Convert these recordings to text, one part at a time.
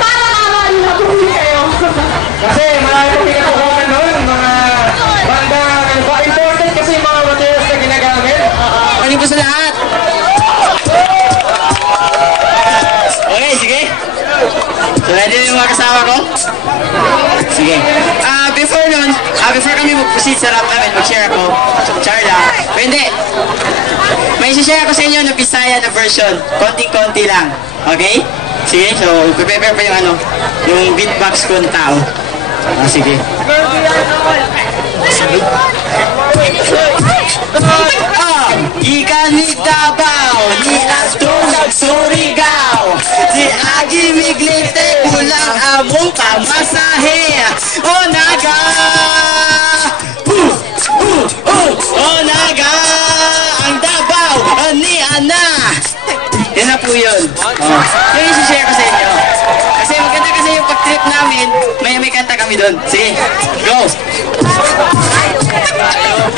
Para naman nabuhi kayo. Kasi marami pong pinatukuhan noon, mga banda, important kasi yung mga materials na ginagamit. Mali po sa lahat. Okay, sige. So, ready na yung mga kasama ko? Sige. Before nun, before kami mag-proceed sa rap namin, mag-share ako. Charla. Pero hindi. May isi-share ako sa inyo na Bisaya na version. Konting-konti lang. Okay? Sige, so, prepare pa yung ano, yung beatbox ko ng tao. Sige. Ikan ni Davao, ni Astro nagsurigaw. Si Agi Miglite, kulang among pamasahe. O naga! O naga! Ang Davao, ni Ana. Yan na po yun. Yung isi-share ko sa inyo. Kasi maganda kasi yung pag-trip namin, may kanta kami doon. Sige, go!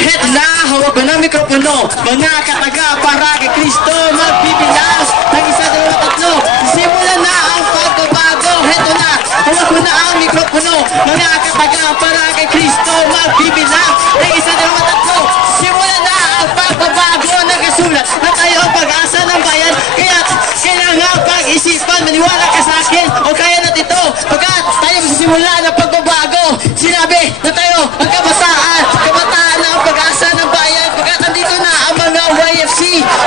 Head na, hawag ko ng mikropono. Mga kataga para kay Kristo, magbibilang ng isa, dalawa, tatlo. Simulan na ang pagbabago. Heto na, hawag ko na ang mikropono. Mga kataga para kay Kristo, magbibilang ng isa, dalawa, tatlo. Simulan na ang pagbabago. Nagkasulat na tayo ang pag-asa ng bayan. Kaya kailangan pag-isipan, maniwala ka sa akin o kaya natin ito. Pagkat tayo magsisimula ng pagbabago. Sinabi na tayo ang kabataan na ang pag-asa ng bayan. Pagkat andito na ang mga YFC,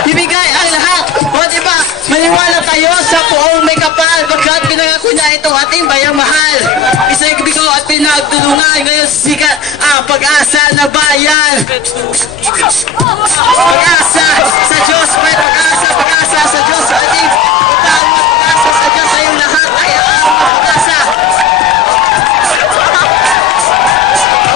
ibigay ang lahat. O diba, maniwala tayo sa poong may kapal. Pagkat pinangako niya itong ating bayang mahal. Isang bigo at pinagtulungan ngayon sa sikat ang pag-asa na bayan. Pag-asa sa Diyos, may pag-asa sa Diyos sa ating tawag, pag-asa sa Diyos sa iyong lahat ay ang pag-asa.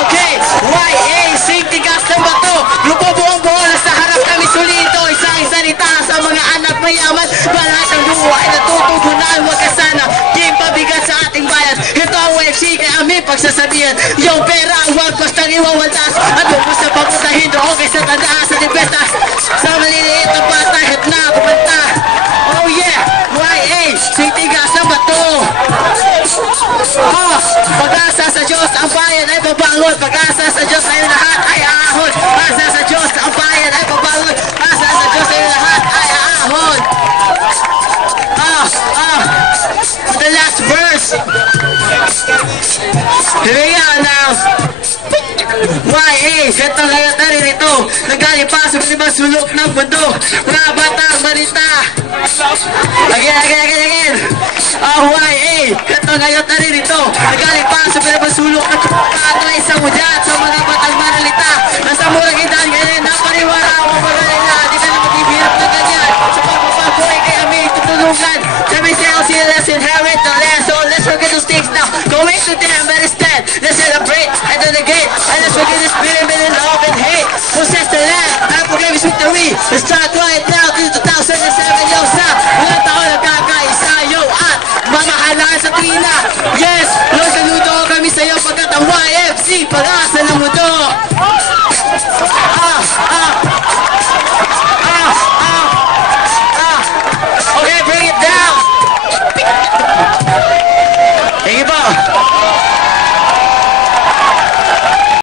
Okay, YA, sing tigas ng bato, grupo buong buo, nasa harap kami solito, isang salita sa mga anak mayaman, balat ang luwa ay natutugunan, wag ka sana, game pabigat sa ating bayan. Ito ang UFC kaya aming pagsasabihan, yung pera wag bastang iwawaldas, at huwag mo sa papuntahin doon kay sa tandaan sa dibetas, sa maliliit na bata, hit na kumanta. Oh yeah, YA, sing tigas ng bato. Oh, pag-asa sa Diyos, ang bayan ay babangon. Pag-asa sa Diyos ay lahat ay ahon. Pag-asa sa Diyos, ang bayan ay babangon. Pag-asa sa Diyos ay lahat ay ahon. The last verse. Here we go now. YA, ito ngayon na rin ito. Nagaling pa sa mga sulok ng mundo. Mga batang marita. Again. YA, ito ngayon na rin ito. Nagaling pa sa mga sulok ng mundo. Isang mudyat sa mga batang maralita. Nasa murang edad ngayon, napariwara ako magaling na. Di ka na matibirap na ganyan. Sa pagpapagoy kay aming tutulungan. Sabi siya, let's inherit the land. So let's forget those things now. Going to them, but instead, let's celebrate and then again. And let's forget this spirit, love and hate. Possess the land, and proclaim his victory. Let's try